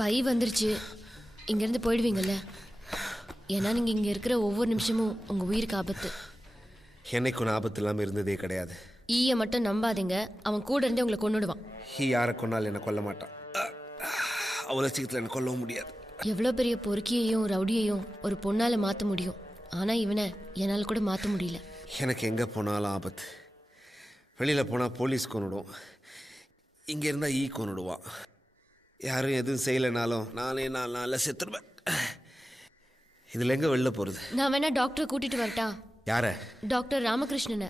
By வந்துருச்சு. இங்கேருந்து போயிடுவீங்கல்ல? ஏன்னா நீங்கள் இங்கே இருக்கிற ஒவ்வொரு நிமிஷமும் உங்கள் உயிருக்கு ஆபத்து. என்னைக்கு ஒன்று ஆபத்து இல்லாமல் இருந்ததே கிடையாது. ஈயை மட்டும் நம்பாதீங்க, அவன் கூட இருந்தே உங்களை கொன்னுடுவான். ஈ யாரை கொன்னாலும் என்னை கொல்ல மாட்டான். அவ்வளோ சீக்கிரத்தில் என்னை கொல்லவும் முடியாது. எவ்வளோ பெரிய பொறுக்கியையும் ரவுடியையும் ஒரு பொண்ணால் மாற்ற முடியும், ஆனால் இவனை என்னால் கூட மாற்ற முடியல. எனக்கு எங்கே போனாலும் ஆபத்து. வெளியில் போனால் போலீஸ் கொன்னுடும், இங்கே இருந்தால் ஈ கொன்னுடுவான். யாரும் எதுவும் செய்யலைனாலும் நானே 4 நாளில் செத்துருவேன். இதில் எங்கே வெளில போகிறது? நான் வேணா டாக்டரை கூட்டிகிட்டு வரட்டா? யார? டாக்டர் ராமகிருஷ்ணனை.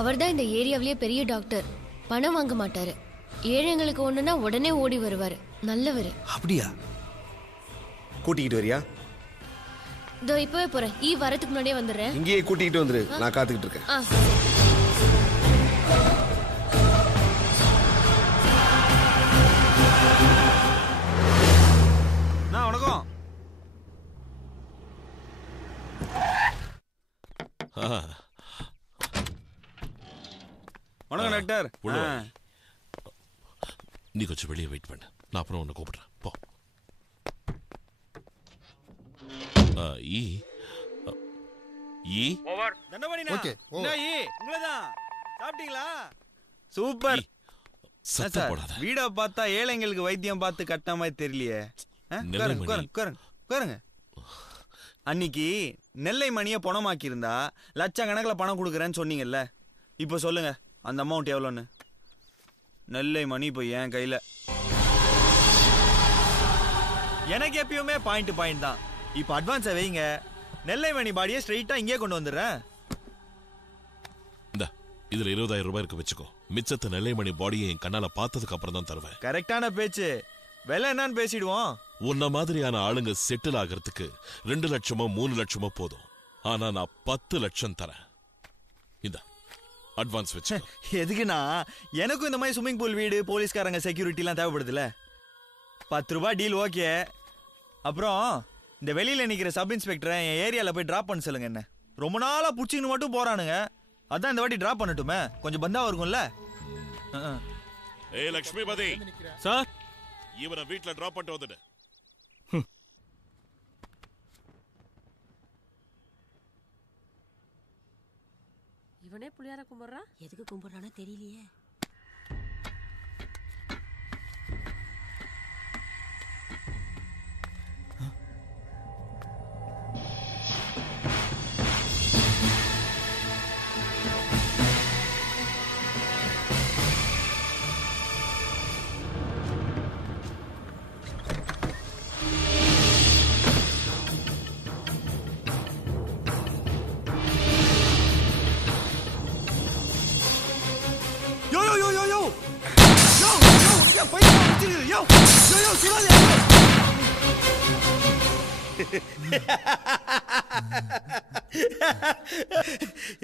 அவர் தான் இந்த ஏரியாவிலேயே பெரிய டாக்டர். பணம் வாங்க மாட்டாரு. ஏழைங்களுக்கு ஒண்ணுன்னா உடனே ஓடி வருவாரு. நல்லவர். அப்படியா? கூட்டிக்கிட்டு வரியா? இதோ இப்பவே போறேன். வரதுக்கு முன்னாடியே வந்துடுறேன். இங்கேயே கூட்டிக்கிட்டு வந்துரு, நான் காத்துக்கிட்டு இருக்கேன். வணக்கம். வணக்கம் டாக்டர். நீ கொஞ்சம் வெளியே வெயிட் பண்ணு, நான் அப்புறம் உன்னை கூப்பிடுறேன். போ. சாப்பிட்டீங்களா? சூப்பர். வீட பார்த்தா ஏழைங்களுக்கு வைத்தியம் பார்த்து கட்டின மாதிரி தெரியலையே. அன்னைக்கு நெல்லை மணியை பணமாக்கி இருந்தா லட்சக்கணக்கில் பணம் கொடுக்குறேன்னு சொன்னீங்கல்ல, இப்போ சொல்லுங்க அந்த அமௌண்ட் எவ்வளோன்னு. நெல்லை மணி இப்போ என் கையில். எனக்கு எப்பயுமே பாயிண்ட் தான். இப்போ அட்வான்ஸை வைங்க, நெல்லை மணி பாடியை ஸ்ட்ரெயிட்டா இங்கே கொண்டு வந்துடுறேன். இந்த இதுல 20,000 ரூபாய் இருக்கு, வச்சுக்கோ. மிச்சத்தை நெல்லை மணி பாடியை என் கண்ணால பார்த்ததுக்கு அப்புறம் தான் தருவேன். கரெக்டான பேச்சு. விலை என்னன்னு பேசிடுவோம். உன்ன மாதிரியான ஆளுங்க செட்டில் ஆகிறதுக்கு 2 லட்சமோ 3 லட்சமோ போதும். ஆனா நான் 10 லட்சம் தரேன். இந்த அட்வான்ஸ் வச்சு. எதுக்குன்னா எனக்கும் இந்த மாதிரி ஸ்விம்மிங் பூல் வீடு, போலீஸ்காரங்க, செக்யூரிட்டி எல்லாம் தேவைப்படுதுல. 10 ரூபாய் டீல் ஓகே. அப்புறம் இந்த வெளியில நிக்கிற சப் இன்ஸ்பெக்டரை என் ஏரியால போய் டிராப் பண்ண சொல்லுங்க. என்ன ரொம்ப நாளா புடிச்சின்னு மட்டும் போறானுங்க. அதான் இந்த வாட்டி டிராப் பண்ணட்டுமே, கொஞ்சம் பந்தாவா இருக்கும்ல. ஏய் லட்சுமிபதி சார், இவனை வீட்டுல டிராப் பண்ணிட்டு வந்துடு. இவனே புளியார கும்பிடுறான். எதுக்கு கும்பிடுறானோ தெரியலையே.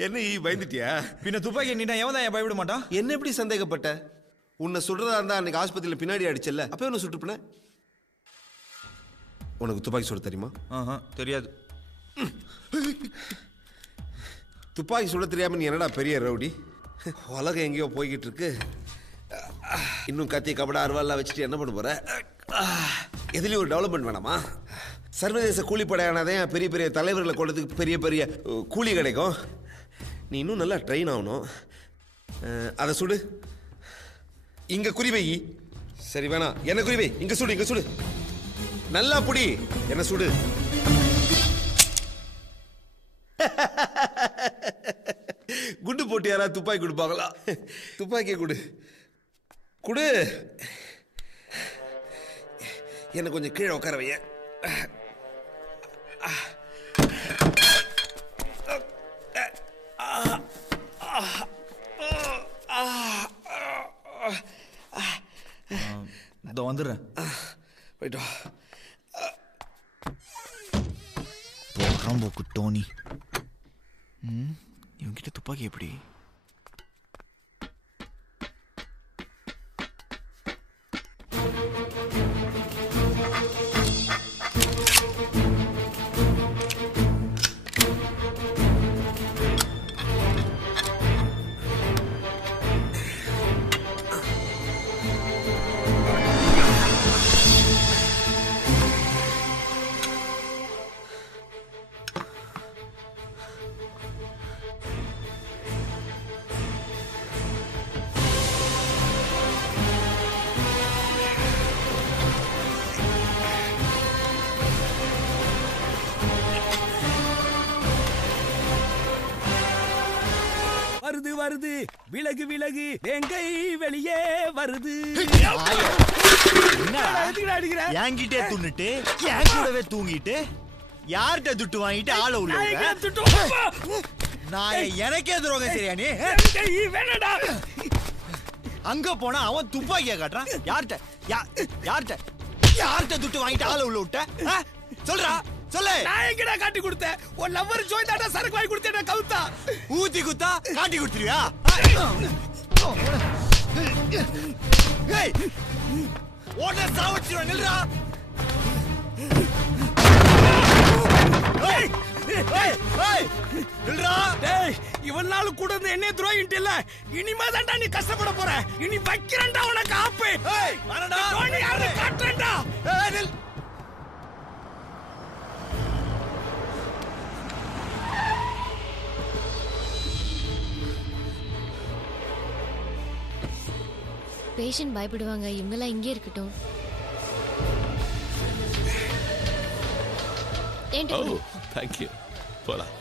என்ன பயந்துட்டியா? பின்ன துப்பாக்கி நீட்டா எவன் தான் பயப்பட மாட்டான். என்ன எப்படி சந்தேகப்பட்ட? உன்னை சுடுறதா இருந்தா அன்னைக்கு ஆஸ்பத்திரியில் பின்னாடி அடிச்சல, அப்ப உன்னை சுட்டுப்பன. உனக்கு துப்பாக்கி சுட தெரியுமா? தெரியாது. துப்பாக்கி சுட தெரியாம நீ என்னடா பெரிய ரவுடி? உலகம் எங்கேயோ போய்கிட்டு இருக்கு. இன்னும் கத்தி கபடா அருவாலாம் வச்சுட்டு என்ன பண்ண போற? எதுலயும் ஒரு டெவலப்மெண்ட் வேணாமா? சர்வதேச கூலிப்படையானதான் பெரிய பெரிய தலைவர்களை கொள்றதுக்கு பெரிய பெரிய கூலி கிடைக்கும். நீ இன்னும் நல்லா ட்ரெயின் ஆகணும். அதை சுடு. இங்க குறிவை. சரி வேணாம், என்ன குறிவை? இங்க சுடு, இங்க சுடு. நல்லா புடி, என்ன சுடு. குண்டு போட்டு யாராவது துப்பாக்கி கொடுப்பாங்களா? துப்பாக்கியை கொடு, குடு. என்ன கொஞ்சம் கீழே உட்கார வைய. வந்துடுறேன். போயிட்டோ. போக்கு டோனி. இவங்கிட்ட துப்பாக்கி எப்படி? வருது விலகு விலகு எங்கை வெளியே வருது. என்கிட்டே துண்ணுட்டு என் கூடவே தூங்கிட்டு யார்கிட்ட துட்டு வாங்கிட்டு ஆள உள்ள நான் எனக்கே துரோகம் சரியா நீ? அங்க போனா அவன் துப்பாக்கியா காட்டுறான். யார்கிட்ட துட்டு வாங்கிட்டு ஆள உள்ள விட்ட சொல்றா சொல்லு. நான் எங்கடா காட்டி கொடுத்தேன்? உன் லவ்வர் ஜோய் தாண்டா சரக்கு வாங்கி கொடுத்தேன். கவுத்தா ஊத்தி குத்தா காட்டி கொடுத்துருவியா? ஏய் ஓட சாவச்சிரு நில்றா. ஏய் ஏய் ஏய் நில்றா. டேய் இவன் நாள் கூட இருந்து என்னைய துரோகிட்டு இல்ல. இனிமே தான்டா நீ கஷ்டப்பட போற. இனி வைக்கிறேன்டா உனக்கு ஆப்பு. ஏய் வரடா. நீ யாரை காட்டுறேன்டா. ஏய் நில். பேஷண்ட் பயப்படுவாங்க, இவங்கெல்லாம் இங்கே இருக்கட்டும். தேங்க்யூ. போலாம்.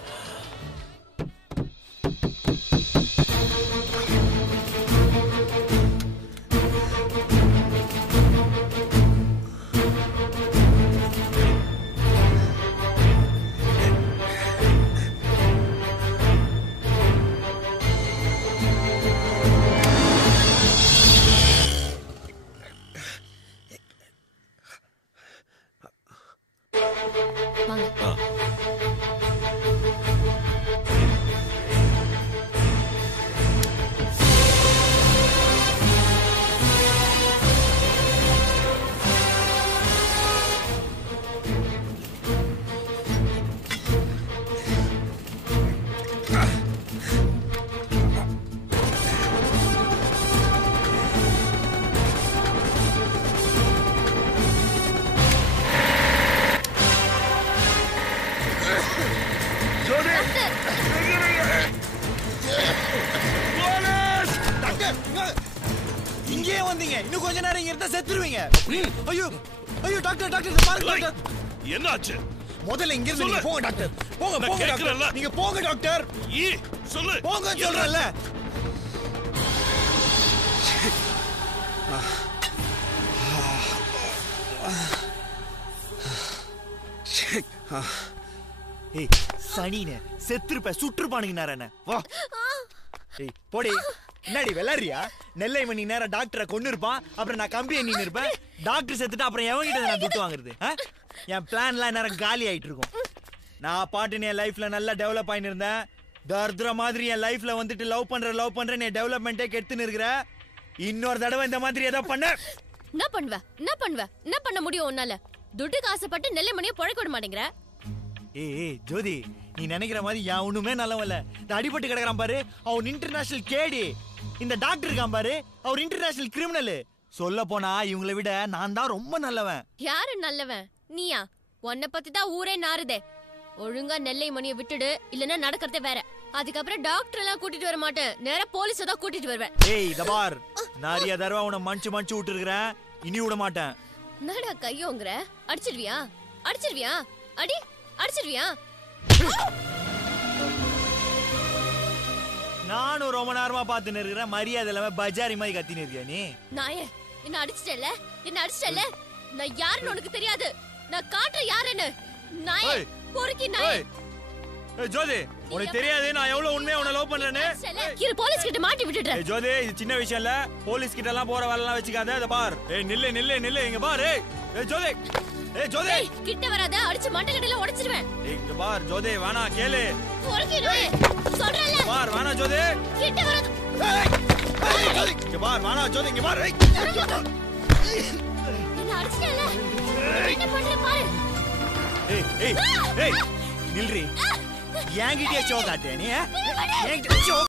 இங்கே வந்தீங்க, இன்னும் கொஞ்ச நேரம் இங்க இருந்தா செத்துருவீங்க. ஐயோ ஐயோ டாக்டர் டாக்டர் பாருங்க டாக்டர். என்னாச்சு? முதல்ல இங்க இருந்து நீங்க போங்க டாக்டர். போங்க போங்க டாக்டர். நீங்க போங்க டாக்டர். சொல்லு. போங்க சொல்றேன்ல. ஏய் சனினே செத்துருப்ப சுற்றுப்பானுங்க நேரனே. வா. ஏய் போடி. என்னடி வெளாரியா? நெல்லை மணி நேரம் டாக்டரை கொண்டு இருப்பான், அப்புறம் நான் கம்பி எண்ணி இருப்பேன். டாக்டர் செத்துட்டு அப்புறம் எவங்கிட்ட நான் துட்டு வாங்குறது? என் பிளான்லாம் நேரம் காலி ஆயிட்டு இருக்கும். நான் பாட்டுன்னு என் லைஃப்ல நல்லா டெவலப் ஆயின்னு இருந்தேன். தர்திர மாதிரி என் லைஃப்ல வந்துட்டு லவ் பண்றேன் என் டெவலப்மெண்ட்டே கெடுத்துன்னு இருக்கிற. இன்னொரு தடவை இந்த மாதிரி ஏதோ பண்ண என்ன பண்ண முடியும் உன்னால? துட்டுக்கு ஆசைப்பட்டு நெல்லை மணியை பொழைக்க விட மாட்டேங்கிற. ஏய் ஜோதி, நீ நினைக்கிற மாதிரி யா ஒண்ணுமே நல்லவன் இல்ல. இந்த அடிபட்டு கிடக்குறான் பாரு, அவன் இன்டர்நேஷனல் கேடி. இந்த டாக்டர் இருக்கான் பாரு, அவர் இன்டர்நேஷனல் கிரிமினல். சொல்ல போனா இவங்களை விட நான் தான் ரொம்ப நல்லவன். யாரு நல்லவன்? நீயா? உன்னை பத்தி தான் ஊரே நாறுதே. ஒழுங்கா நெல்லை மணியை விட்டுடு, இல்லன்னா நடக்கிறதே வேற. அதுக்கப்புறம் டாக்டர் எல்லாம் கூட்டிட்டு வர மாட்டேன், நேரா போலீஸ தான் கூட்டிட்டு வருவேன். ஏய் இத பார், நிறைய தடவை உன்னை மஞ்சு விட்டு இருக்கிறேன், இனி விட மாட்டேன். என்னடா கையோங்கற? அடிச்சிருவியா? அடி அடிச்சிருவியா? நானும் ரொம்ப நேரமா பாத்துன்னு இருக்கிறேன், மரியாதை இல்லாம பஜாரி மாதிரி கத்தின்னு இருக்கியா நீ? நாயே, என்ன அடிச்சிட்டல? நான் யாருன்னு உனக்கு தெரியாது. நான் காட்டுற யாருன்னு. நாயே, பொறுக்கி நாயே. ஏய் ஜோதி, உனக்கு தெரியாது நான் எவ்வளவு உண்மையா உன்னை லவ் பண்றேன்னு. கீழ போலீஸ் கிட்ட மாட்டி விட்டுட்டேன். ஏய் ஜோதி, இது சின்ன விஷயம் இல்ல. போலீஸ் கிட்ட எல்லாம் போற வேலை எல்லாம் வச்சுக்காத. இத பார். ஏய் நில்லு இங்க பார். ஏய் ஜோதி, கிட்ட வராத, அடிச்சு மண்டைக்கடையில உடைச்சிடுவேன். ஏய் இங்க பார் ஜோதி, வேணா கேளு. பொறுக்கி நாயே, சொல்றல. பார் வேணா ஜோதி. கிட்ட வராத. ஏய் ஜோதி, இங்க பார் வேணா ஜோதி, இங்க பார். என்ன அடிச்சிட்டல? என்ன பண்ற பாரு. ஏய் நில்றி. என்கிட்டயே ஷோ காட்டுற நீ? என்கிட்ட ஷோ